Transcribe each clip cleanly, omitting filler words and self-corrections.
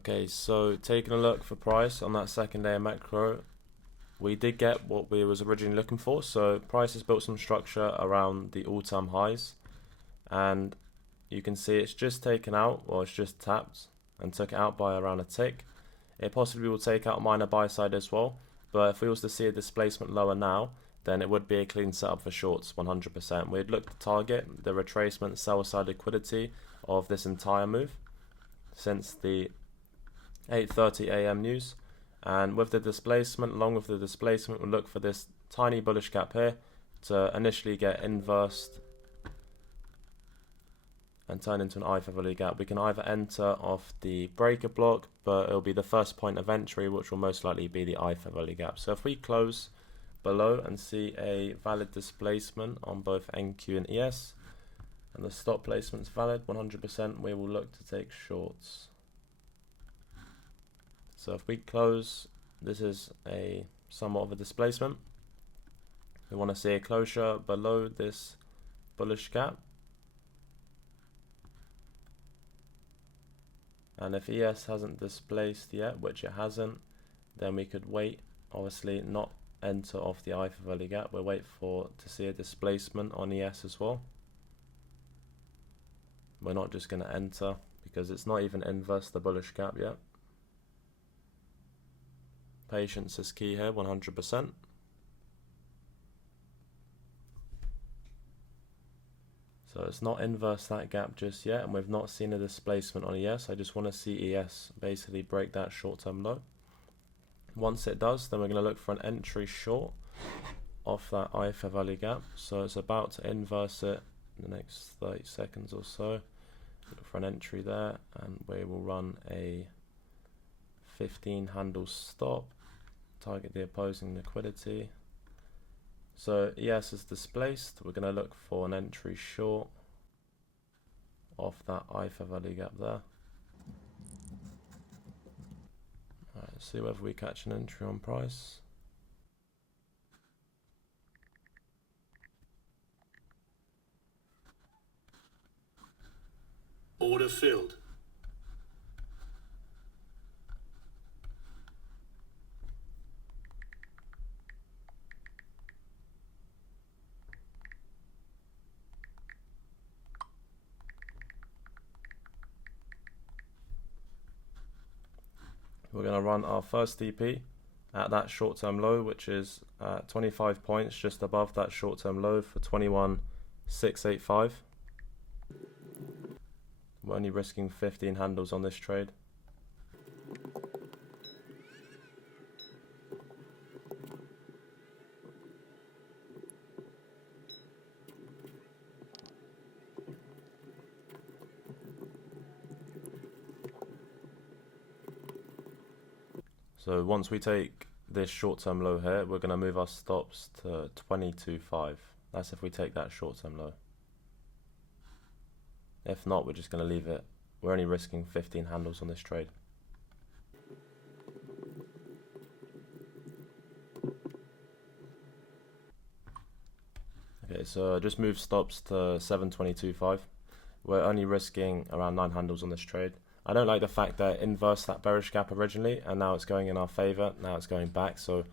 Okay, so taking a look for price on that second day of macro, we did get what we was originally looking for. So price has built some structure around the all-time highs, and you can see it's just taken out, or it's just tapped and took it out by around a tick. It possibly will take out minor buy side as well, but if we was to see a displacement lower now, then it would be a clean setup for shorts 100%. We'd look to target the retracement sell side liquidity of this entire move since the 8:30 a.m. news, and with the displacement, along with the displacement, we'll look for this tiny bullish gap here to initially get inversed and turn into an I for value gap. We can either enter off the breaker block, but it'll be the first point of entry, which will most likely be the I for value gap. So if we close below and see a valid displacement on both NQ and ES, and the stop placement's valid 100%, we will look to take shorts. So if we close, this is a somewhat of a displacement. We want to see a closure below this bullish gap. And if ES hasn't displaced yet, which it hasn't, then we could wait, obviously not enter off the I for value gap. We'll wait to see a displacement on ES as well. We're not just going to enter because it's not even inverse the bullish gap yet. Patience is key here, 100%. So it's not inverse that gap just yet, and we've not seen a displacement on ES. I just want to see ES basically break that short-term low. Once it does, then we're going to look for an entry short off that I for value gap. So it's about to inverse it in the next 30 seconds or so. Look for an entry there, and we will run a 15 handle stop. Target the opposing liquidity. So ES is displaced. We're going to look for an entry short off that I for value gap there. Alright, see whether we catch an entry on price. Order filled. We're going to run our first DP at that short-term low, which is 25 points just above that short-term low for 21,685. We're only risking 15 handles on this trade. So once we take this short-term low here, we're going to move our stops to 22.5. That's if we take that short-term low. If not, we're just going to leave it. We're only risking 15 handles on this trade. Okay, so just move stops to 722.5. We're only risking around 9 handles on this trade. I don't like the fact that it inversed that bearish gap originally, and now it's going in our favor. Now it's going back. So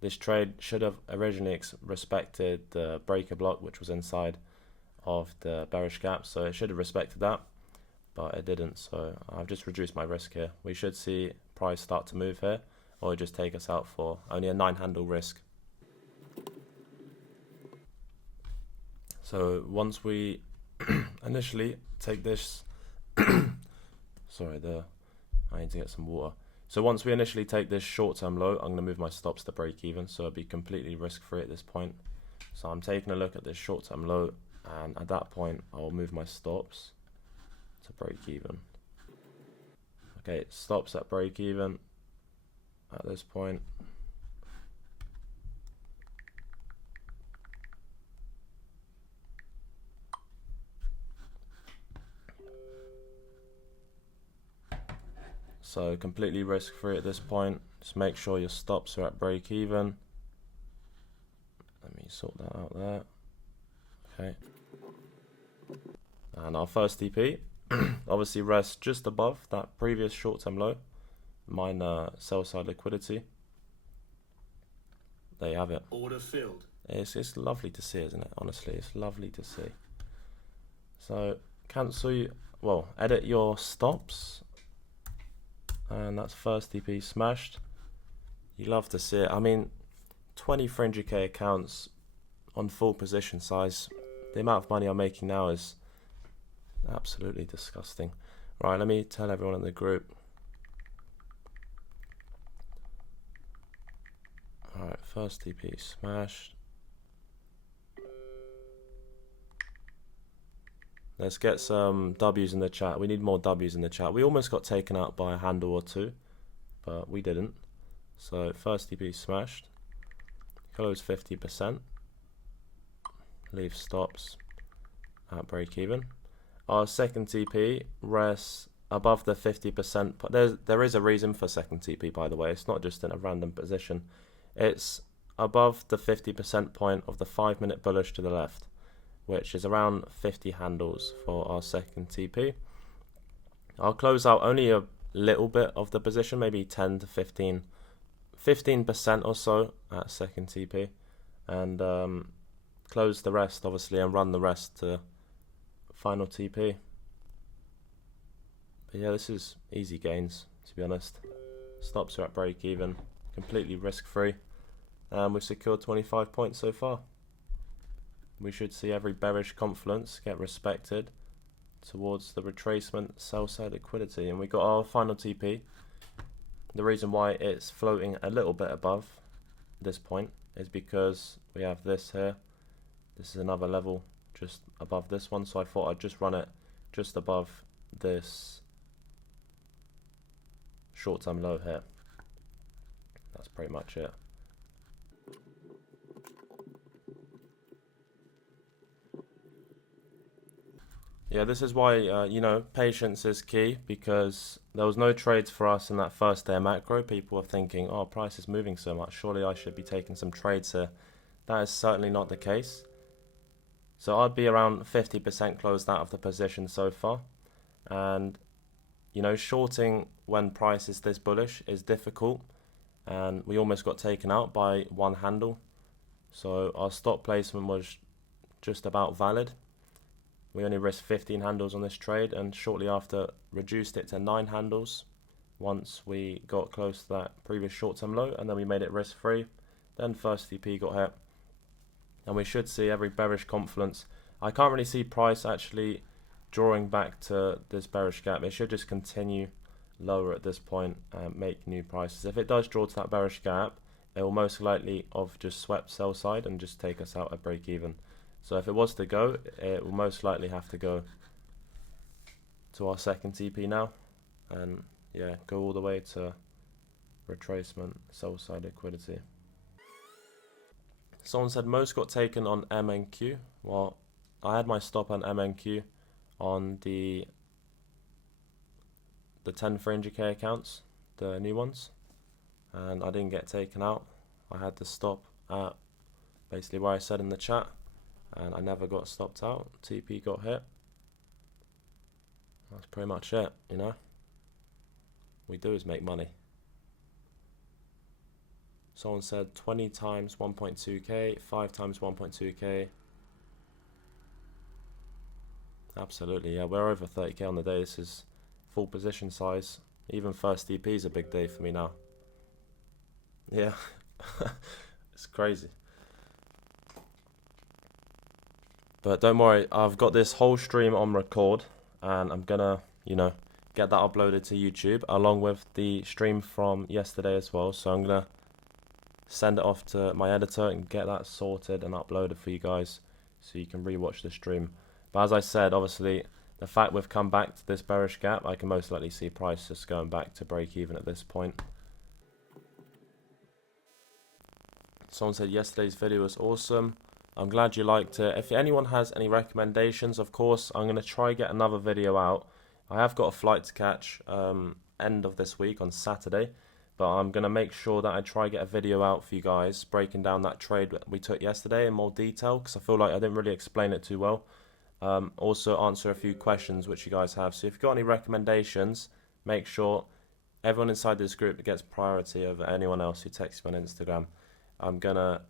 this trade should have originally respected the breaker block, which was inside of the bearish gap. So it should have respected that, but it didn't. So I've just reduced my risk here. We should see price start to move here, or just take us out for only a 9 handle risk. So once we initially take this sorry, I need to get some water. So once we initially take this short-term low, I'm going to move my stops to break even, so it'll be completely risk-free at this point. So I'm taking a look at this short-term low, and at that point, I'll move my stops to break even. Okay, stops at break even at this point. So completely risk-free at this point. Just make sure your stops are at break even. Let me sort that out there. Okay. And our first DP Obviously rests just above that previous short-term low, minor sell-side liquidity. There you have it. Order filled. It's lovely to see, isn't it? Honestly, it's lovely to see. So edit your stops, and that's first TP smashed. You love to see it. I mean, 20 300k accounts on full position size. The amount of money I'm making now is absolutely disgusting. Right, let me tell everyone in the group. Alright, first TP smashed. Let's get some W's in the chat. We need more W's in the chat. We almost got taken out by a handle or two, but we didn't. So first TP smashed. Close 50%. Leave stops at break even. Our second TP rests above the 50%. There is a reason for second TP, by the way. It's not just in a random position. It's above the 50% point of the 5-minute bullish to the left, which is around 50 handles for our second TP. I'll close out only a little bit of the position, maybe 10 to 15% or so at second TP, and close the rest obviously and run the rest to final TP. But yeah, this is easy gains, to be honest. Stops are at break even, completely risk free, and we've secured 25 points so far. We should see every bearish confluence get respected towards the retracement sell side liquidity, and we got our final TP. The reason why it's floating a little bit above this point is because we have this here. This is another level just above this one, so I thought I'd just run it just above this short-term low here. That's pretty much it. Yeah, this is why, patience is key, because there was no trades for us in that first day of macro. People were thinking, oh, price is moving so much, surely I should be taking some trades here. That is certainly not the case. So I'd be around 50% closed out of the position so far. And, shorting when price is this bullish is difficult. And we almost got taken out by one handle. So our stop placement was just about valid. We only risked 15 handles on this trade, and shortly after reduced it to 9 handles once we got close to that previous short-term low, and then we made it risk-free. Then first TP got hit, and we should see every bearish confluence. I can't really see price actually drawing back to this bearish gap. It should just continue lower at this point and make new prices. If it does draw to that bearish gap, it will most likely have just swept sell side and just take us out at break even. So if it was to go, it will most likely have to go to our second TP now, and yeah, go all the way to retracement sell side liquidity. Someone said most got taken on MNQ. Well, I had my stop on MNQ on the 10 300k accounts, the new ones, and I didn't get taken out. I had to stop at basically where I said in the chat, and I never got stopped out. TP got hit. That's pretty much it, We do is make money. Someone said 20 times 1.2k, 5 times 1.2k. Absolutely, yeah, we're over 30k on the day. This is full position size. Even first TP is a big day for me now. Yeah, it's crazy. But don't worry, I've got this whole stream on record, and I'm gonna, get that uploaded to YouTube along with the stream from yesterday as well. So I'm gonna send it off to my editor and get that sorted and uploaded for you guys so you can rewatch the stream. But as I said, obviously, the fact we've come back to this bearish gap, I can most likely see price just going back to break even at this point. Someone said yesterday's video was awesome. I'm glad you liked it. If anyone has any recommendations, of course, I'm going to try get another video out. I have got a flight to catch end of this week on Saturday, but I'm going to make sure that I try get a video out for you guys breaking down that trade we took yesterday in more detail, because I feel like I didn't really explain it too well. Also answer a few questions which you guys have. So if you've got any recommendations, make sure everyone inside this group gets priority over anyone else who texts me on Instagram. I'm gonna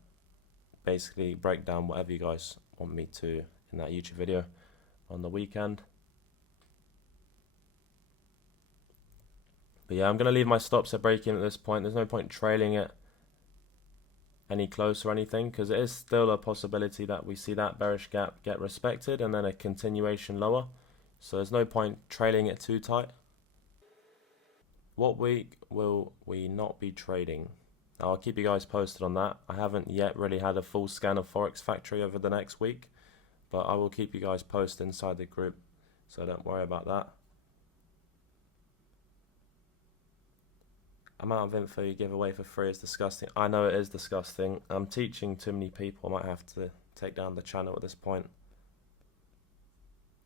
basically break down whatever you guys want me to in that YouTube video on the weekend. But yeah, I'm gonna leave my stops at break-even at this point. There's no point trailing it any closer or anything, because it is still a possibility that we see that bearish gap get respected and then a continuation lower. So there's no point trailing it too tight. What week will we not be trading? I'll keep you guys posted on that. I haven't yet really had a full scan of Forex Factory over the next week, but I will keep you guys posted inside the group, so don't worry about that. Amount of info you give away for free is disgusting. I know it is disgusting. I'm teaching too many people. I might have to take down the channel at this point.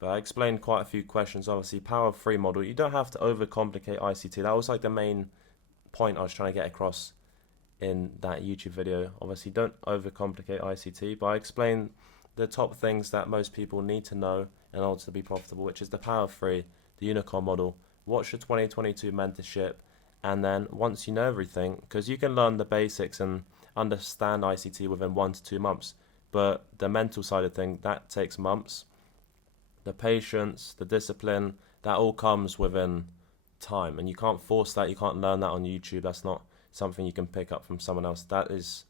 But I explained quite a few questions. Obviously, power of free model. You don't have to overcomplicate ICT. That was like the main point I was trying to get across in that YouTube video. Obviously, don't overcomplicate ICT. But I explained the top things that most people need to know in order to be profitable, which is the power of free, the unicorn model, what's your 2022 mentorship, and then once you know everything, because you can learn the basics and understand ICT within 1 to 2 months, but the mental side of things, that takes months. The patience, the discipline, that all comes within time, and you can't force that. You can't learn that on YouTube. That's not something you can pick up from someone else. That is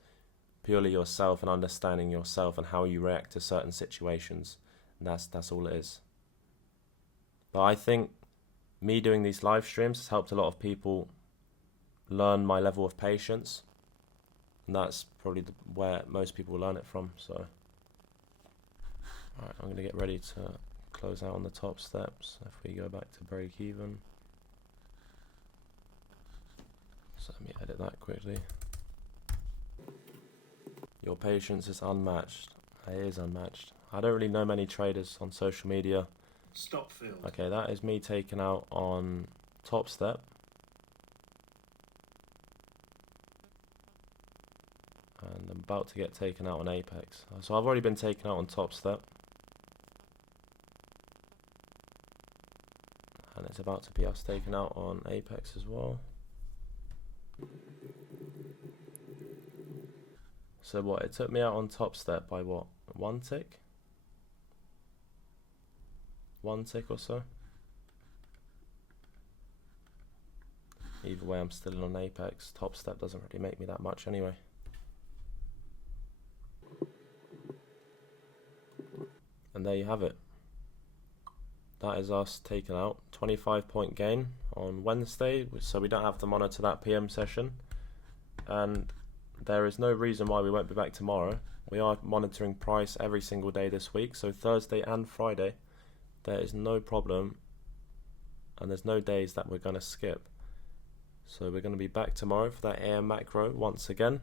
purely yourself and understanding yourself and how you react to certain situations. And that's all it is. But I think me doing these live streams has helped a lot of people learn my level of patience, and that's probably where most people learn it from. So alright, I'm going to get ready to close out on the top steps. If we go back to break even, so let me edit that quickly. Your patience is unmatched. It is unmatched. I don't really know many traders on social media. Stop field. Okay, that is me taken out on top step. And I'm about to get taken out on apex. So I've already been taken out on top step. And it's about to be us taken out on apex as well. So what, it took me out on top step by what, 1 tick? 1 tick or so. Either way, I'm still on apex. Top step doesn't really make me that much anyway. And there you have it. That is us taken out. 25-point gain on Wednesday, so we don't have to monitor that PM session. And there is no reason why we won't be back tomorrow. We are monitoring price every single day this week, so Thursday and Friday. There is no problem, and there's no days that we're going to skip. So we're going to be back tomorrow for that AM macro once again.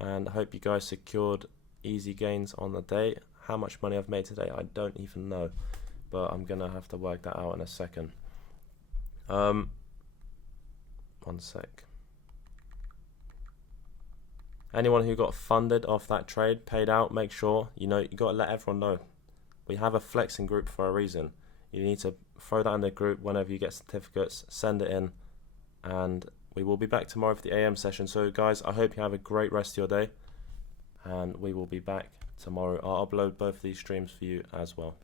And I hope you guys secured easy gains on the day. How much money I've made today, I don't even know. But I'm going to have to work that out in a second. 1 sec. Anyone who got funded off that trade, paid out, make sure, you got to let everyone know. We have a flexing group for a reason. You need to throw that in the group whenever you get certificates, send it in, and we will be back tomorrow for the AM session. So guys, I hope you have a great rest of your day, and we will be back tomorrow. I'll upload both of these streams for you as well.